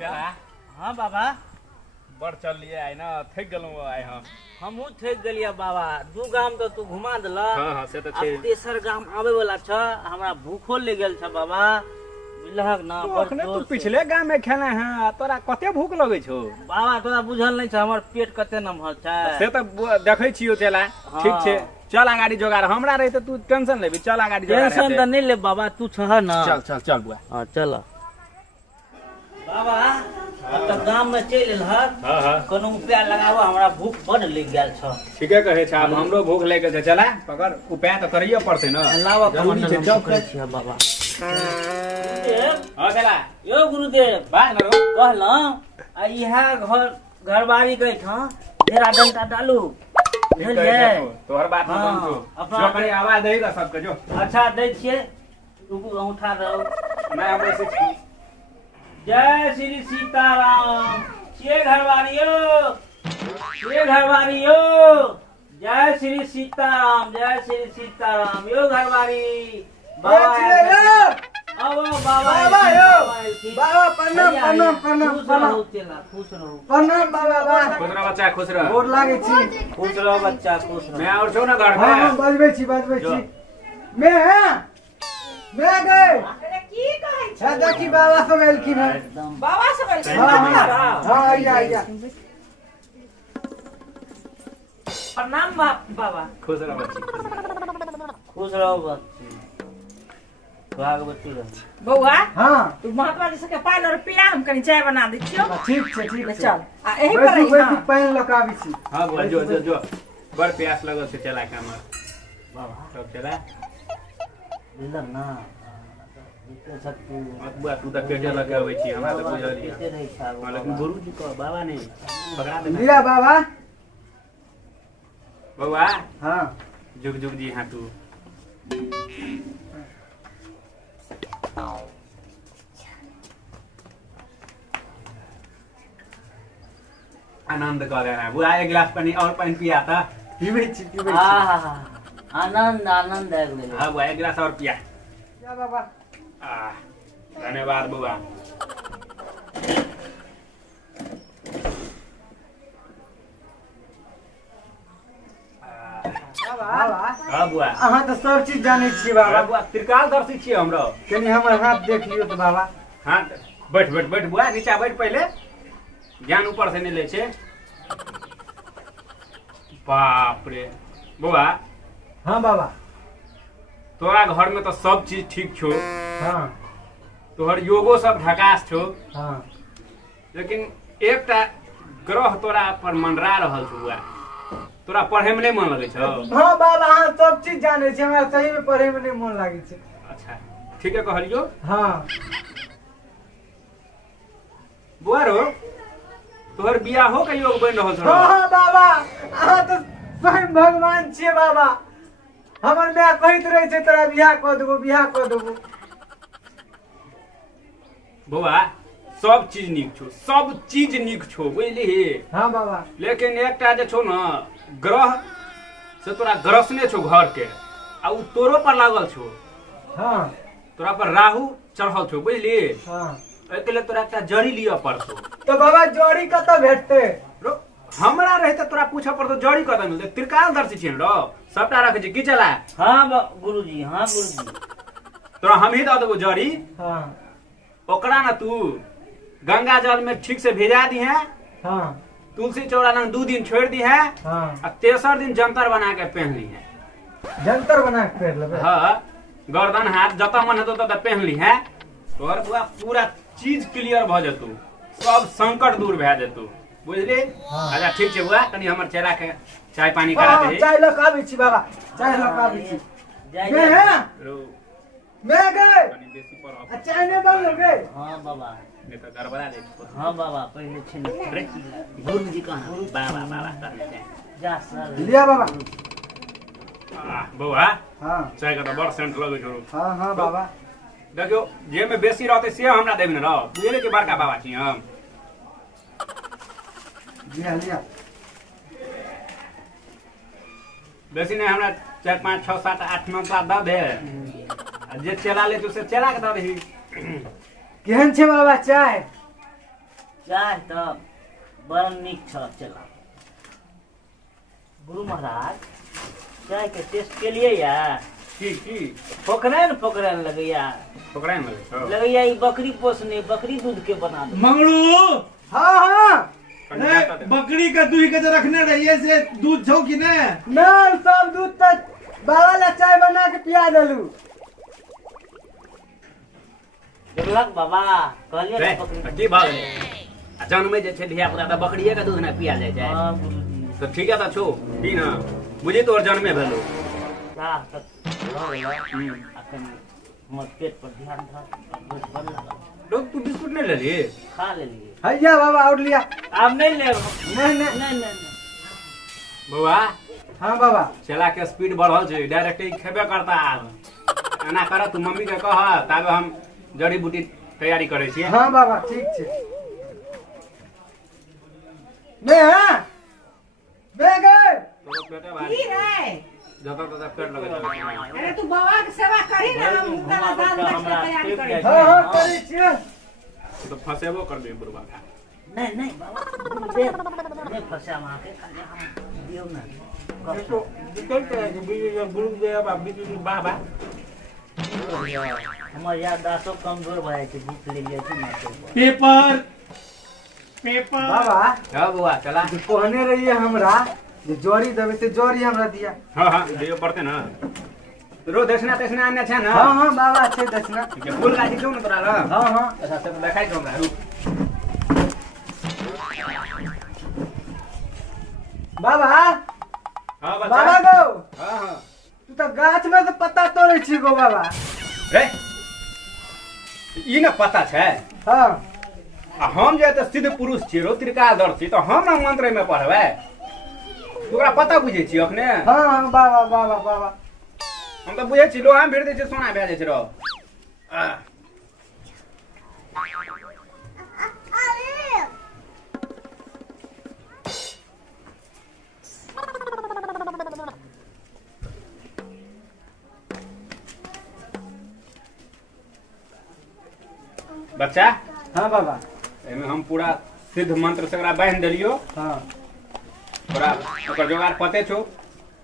चला हाँ बाबा बड़ चल लिए आए ना थक गलो आए हम हमहू थक गलिया बाबा। दू गाम तो तू घुमा दिला। हाँ से तो छे तेसर गाम आवे वाला छ। हमरा भूखो ले गेल छ बाबा। बिलहक ना अखने तू पिछले गाम में खेले हैं तोरा कते भूख लगे छो बाबा। तोरा बुझल नहीं छ हमर पेट कते नमहर छ। से तो देखै छियो चला ठीक छे चल गाड़ी जोगार हमरा रही तो तू टेंशन लेबी चल गाड़ी जोगार टेंशन तो नहीं ले बाबा तू छ ना। चल चल चल बुआ हां चल बाबा। अब तो गाम में चल एल ह। हां हां कोनो उपाय लगाओ हमरा भूख बड़ लग गेल छ। ठीके कहे छ अब हमरो भूख लगे छ चला पकड़ उपाय तो करियो पड़ते न लावा जरूरी छे चल करे छ बाबा। हां चला यो गुरुदेव बात न रो कहला आ इहा घरबारी गई था घेरा डंटा डालू बुझलिए। तोहर बात न हाँ, सुन अपना जो करे आवाज दे द सबके जो अच्छा दै छिए रुकू उठा रहो। मैं हमरे से छी जय श्री सीताराम। ये घरवारियो ये घरवारियो जय श्री सीताराम जय श्री सीताराम। यो घरवारी बाबा आओ बाबा बाबा यो खुश बाबा प्रणाम प्रणाम प्रणाम रहो चला खुश रहो। प्रणाम बाबा बा खुश रह बच्चा खुश रह गोर लागे छी। खुश रहो बच्चा खुश रहो। मैं और छौ ना घर हां में बजबै छी मैं गए अरे की कहै छ है देखी बाबा सब एलखिन है। एकदम बाबा सब एलखिन हां आइया प्रणाम बाबा। खुश रह बच्ची खुश रहो बच्ची भागवती रहो। बौआ हां तू महात्मा जी के पान और पिया हम कनी चाय बना दै छियो। ठीक छै चल आ एही पर बैठू रही हां। पानी लकाबी छी। हां बुआ जो जो जो बड़ प्यास लगल से चला के हमर बाबा सब चला मिलन ना इते सत्तू बुआ तू त पेटे लगे आबै छी हमरा त बुझलिए इते नहीं खा लेकिन गुरु जी को बाबा ने पकड़ा देना लिया बाबा बउआ हां जुग जुग जी हां तू आनंद कर रहा है बुआ एक गिलास पानी और पानी पिया था पीबै छी आहा आनंद आनंद आ गेल। हाँ बुआ एक गिलास और पिया या बाबा धन्यवाद बुआ बाबा हाँ बुआ अहाँ तो सब चीज जानै छी हाँ बाबा। बुआ त्रिकालदर्शी छियै हमरो कनी हमर हाथ देख लियो तो बाबा। हाँ बैठ बैठ बैठ बुआ नीचा बैठ पहले ज्ञान ऊपर से नहीं ले छे बाप रे बुआ हां बाबा तोरा घर में तो सब चीज ठीक छो हां तोहर योगो सब झकास छो हां लेकिन एकटा ग्रह तोरा पर मंडरा रहल छौ बुआ तोरा पढ़े में नहीं मन लगे छौ हां बाबा अहाँ सब चीज जानै छी हमरा सही में पढ़े में नहीं मन लागे छै। अच्छा ठीक है कहलियो हां बुआ रो तोहर बियाहो के योग बन रहल छौ हां बाबा अहाँ तो स्वयं भगवान छियै बाबा। हमर माय कहैत रहे छै तोरा बियाह क देबो बुआ सब चीज निक छो बुझली हां बाबा लेकिन एकटा जे छौ न ग्रह से तोरा ग्रसने छौ घर के आ उ तोरो पर लागल छौ हां तोरा पर राहु चढ़ल छौ बुझली हां एके लिए तोरा एकटा जड़ी लिया पड़तौ तो बाबा जोड़ी कत भेटते। रो हमरा रहे त तोरा पूछा पड़तौ जड़ी कत मिलतै त्रिकालदर्शी छियै रो सबटा रखे छी की चला हां गुरुजी हां गुरुजी तोरा हम ही द देबो जड़ी हां ओकरा न तू गंगा जल में ठीक से भेजा दी है हां तुलसी चौरा लंग 2 दिन छोड़ दी है हां आ तेसर दिन जंतर बना के पहन ली है जंतर बना के फेर लेबै। हाँ गर्दन हाथ जत मन हेतौ तत पहन ली है तोहर बुआ पूरा चीज क्लियर भ जेतौ सब संकट दूर भए जेतौ बुझली अच्छा ठीक छै बुआ कनी हमर चेला के चाय पानी करा हां दे चाय लऽ के आबै छी बाबा चाय लऽ के आबै छी। जय मैं जय है रो मैं गए कनी बेसी पर आ चाय नहीं बन लगे। हां बाबा नहीं तो गड़बड़ा दे हां बाबा पहले छे गुरुजी कहां बाबा बाबा कहले जा सर लिया बाबा बुआ हां चाय का तो बड़ सेंट लगे छौ हां हां बाबा देखियो जे में बेसी रहते से हमरा देबे न रह बुझले के बड़का बाबा छी हम लिया बेसी नहीं हमरा 4 5 6 7 8 9 द दे आ जे चला ले तो से चला के द दही केहन छै बाबा चाय चाय तो बड़ा नीक छ चला। गुरु महाराज चाय के टेस्ट के लिए या की पकड़े लगैया पकड़ाई में ले लगैया ई बकरी पोसने बकरी दूध के बना दो। मंगरू हाँ हाँ अरे बकरी का दूध के तो रखने रहिए से दूध छौ कि ने नहीं सब दूध तक बाबा ला चाय बना के पिया देलू। देखलक बाबा कहलिए रे ना बकरी की भाग ले जन्म जे छै धिया पुता त बकरिये के दूध ना पिया जाय छै। हाँ गुरुजी तो ठीक है त छो पी ना बुझी तोर जन्मे भेलो चाह तक अखन हमर पेट पर ध्यान था बन लगा लोग तू बिस्कुट नहीं ले ली खा लेलिए। हैया बाबा और लिया। अब नहीं ले नहीं नहीं नहीं बउआ हाँ बाबा चला के स्पीड बढ़ल छै डायरेक्ट ही खेबे करता आब एना कर तू मम्मी के कह ताबे हम जड़ी बूटी तैयारी करे छियै। हाँ बाबा ठीक छे। नहीं हाँ गए तोरो पेटे की भारी रे जब तक पेट लगे अरे तू बाबा के सेवा करी ना हम तारा दाल मछली तैयारी करी। हाँ हाँ करे छियै। तो फसेबो कर दे बुरबा का नहीं बाबा गुरुदेव नहीं फंसा वहाँ के खाली हम दियो ना तो निकलते हैं कि बीज गुरुदेव अब बीज बाबा हमर याददाश्तो कमजोर भए छै जीत लेलिए कि ना पेपर पेपर बाबा हां बुआ चला जो कहने रहिए हमरा जे जोड़ी देवे से जोड़ी हमरा दिया। हां दियो पड़ते ना रो दक्षिणा तक्षिणा आने छै ना। हाँ हाँ बाबा अच्छे दक्षिणा। ठीक है फूल गाजी क्यों ना तोरा ला हाँ हाँ अच्छा से देखाई दो हमरा रुक बाबा हां बच्चा बाबा गो हां हां तू तो गाछ में से पत्ता तोड़े छी गो बाबा। रे ई ना पता छै हाँ आ हम जे त सिद्ध पुरुष छी रो त्रिकालदर्शी छी तो हम ना मंत्र में पढ़बै तोरा पता बुझे छी अखने। हाँ हाँ बाबा बाबा बाबा हम तो बुझे छी लोहा में भेड़ दे छै सोना भए जाय छै रो बच्चा हाँ बाबा एमे हम पूरा सिद्ध मंत्र से एकरा बांध देलियो हाँ तोरा ओकर जोगाड़ पते छौ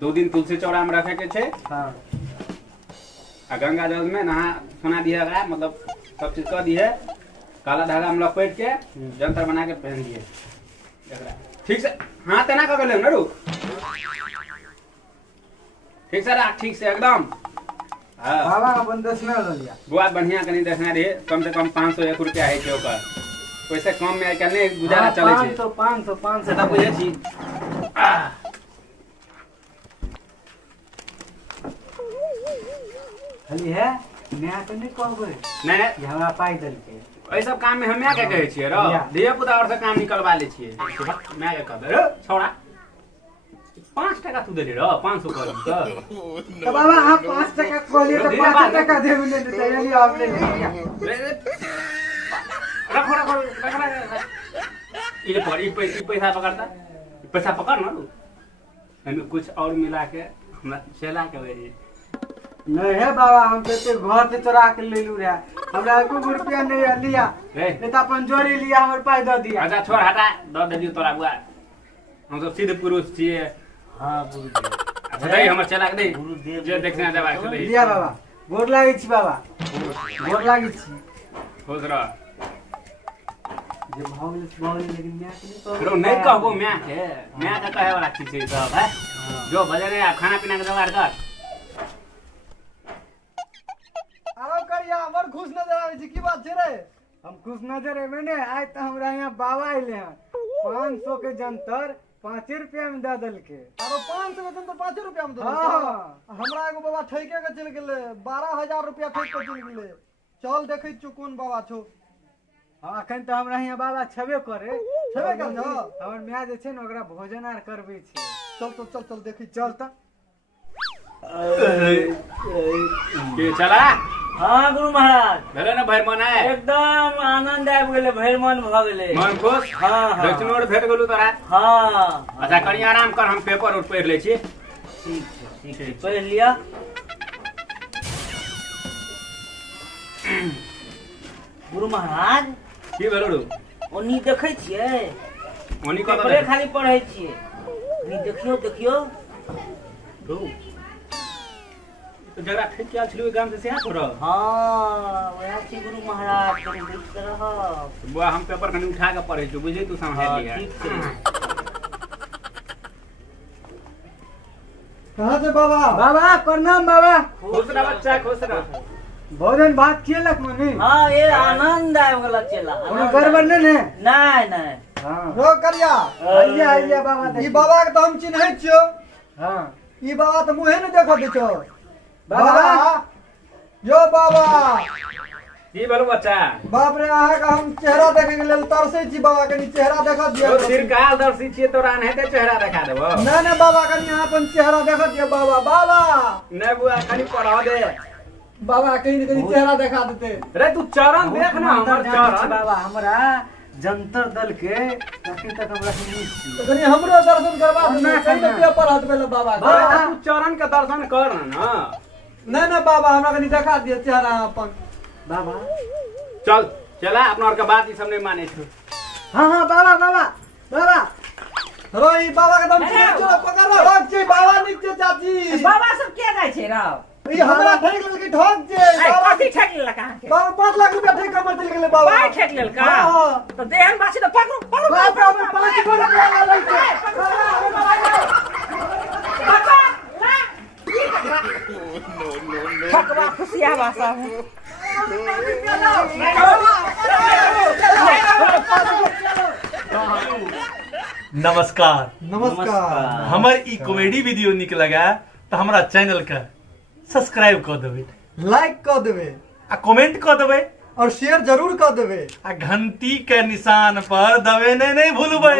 2 दिन तुलसी चौरा में रखे के छै हाँ आ गंगा जल में नहा सोना दिया एकरा मतलब सब चीज कर दिए काला धागा में लपेट के जंतर बना के पहन दिए एकरा ठीक से हां तना कर ले ना रू ठीक से राख ठीक से एकदम हां बाबा अपन दक्षिणा ले लिया। बुआ बढ़िया कनी देखना रे कम से कम 501 रुपया है छै ओकर वैसे कम में के नहीं गुजारा चले छै 500 से त बुझे छी खाली है नया तो नहीं कहबै नहीं नहीं जे हमरा पाई देलकै एहि सब काम में हम क्या कहे छियै रो धिया पुता और से काम निकलवा ले छियै मैं क्या कहबे रे छोड़ा 5 टका तू देली रो 500 कर तो बाबा आप 5 टका कहलिए तो 5 टका देबे नहीं तो चलिए आप ले लिया। रखो ये पर ई पैसा पकड़ता पैसा पकड़ ना तू हमें कुछ और मिला के हमरा चला के भेजी नहीं है बाबा हम तो ते घर से चोरा के ले लू रे हमरा को रुपया नहीं लिया रे नहीं तो अपन जोड़ी लिया हमर पाई दे दिया। अच्छा छोड़ हटा दे देलियो तोरा बुआ हम सब सिद्ध पुरुष छियै। हाँ गुरुदेव अच्छा दे हमर चला के दे गुरुदेव जे देखने देबा के दे लिया बाबा गोर लागी छी बाबा गोर लागी छी खुश रह जे भावले लेकिन मैं के नहीं रो नहीं कहबो मैं के कहे वाला चीज छै सब है जो भजन है खाना पीना के जुगाड़ कर आरो करिया हमर खुश नजर आवे छी की बात छै रे हम खुश नजर एबे ने आइ त हमरा यहाँ बाबा आइले हैं 500 के जंतर 5 रुपया में दे देलके। आरो 500 के जंतर 5 रुपया में दे देलके। हाँ हमरा एगो बाबा ठैके के चल गेले 12000 रुपया ठैक के चल गेले। चल देखै छु कोन बाबा छौ। हाँ अखन तो हमरा यहाँ बाबा छबे करे छबे कर जा हमर माय जे छै ने ओकरा भोजन आर करबै छै। चल देखै चल त के चला हाँ गुरु महाराज भेले ना भैर मन है एकदम आनंद आबि गेलै भरि मन भ गेलै। मन खुश हाँ हाँ दक्षिणोर भेट गेलू तोरा हाँ अच्छा कनी आराम कर हम पेपर और पढ़ ले छी ठीक छै पढ़ि लिअ। गुरु महाराज की भेलो रू ओनी देखै छियै ओनी कत पेपरे खाली पढ़ै छियै ओनी देखियो देखियो तो जरा ठीक क्या छलियो गाम से सेहा तोरा हाँ वएह छी गुरु महाराज तुम देख रह बुआ हम पेपर कनी उठा के पढ़ै छु बुझे तू समझ लिया ठीक छै कहाँ से बाबा? बाबा प्रणाम बाबा। खुश रह बच्चा खुश रह। भोजन भात खियलक मनी? हाँ ये आनंद आए वाला चला कोनो गड़बड़ नहीं ने? नहीं नहीं हाँ रो करिया आइए आइए बाबा ई देखिए। बाबा के तो हम चिन्है छियो। हाँ ई बाबा तो मुहे न देखो दिछो। बाबा। बाबा यो बाबा की बोल बच्चा बाप रे अहाँ का हम चेहरा देखे के लेल तरसै छी बाबा कनी चेहरा देखा दिया। तो सिरकाल दर्शी छिए तोरा नहीं ते चेहरा दिखा देबो ना बाबा कनी यहाँ अपन चेहरा देखा दिया बाबा। बाबा नहीं बुआ कनी पढ़ा दे बाबा कहीं न कहीं चेहरा दिखा देते। रे तू चरण देख ना हमर चरण बाबा हमरा जंतर दल के अखन तक हमरा सुनी तो कनी हमरो दर्शन करवा दे। ना, कहीं ना। पेपर हाथ में बाबा के। बाबा तू चरण के दर्शन कर ना ना बाबा हमरा कनी देखा दिया चेहरा अपन। बाबा। चल चला अपना और के बात ई सब नहीं माने छु हाँ हाँ बाबा बाबा बाबा। रो ई बाबा के दम चलो पकड़ रो। ठोक छै बाबा नीचे चाची। बाबा सब के जाइ छै रौ ई हमरा ठेक लेल की ठोक छै ए बाबा। कथी ठेक लेल कहाँ के बाबा 5 लाख रुपया ठेक हमर दिल गेलै बाबा। पाइ ठेक लेल का हाँ। तो देहन बाछी तो पकड़ू पकड़ू बाप रे हमर 5 करोड़ रुपया लै छै। ठकवा खुशिया बासा नमस्कार। नमस्कार। हमर ई कॉमेडी वीडियो निक लगा तो हमारा चैनल के सब्सक्राइब कर देबै लाइक क देबे आ कमेंट कर देबै और शेयर जरूर क देबे। आ घंटी के निशान पर दबेने नहीं भूलबै।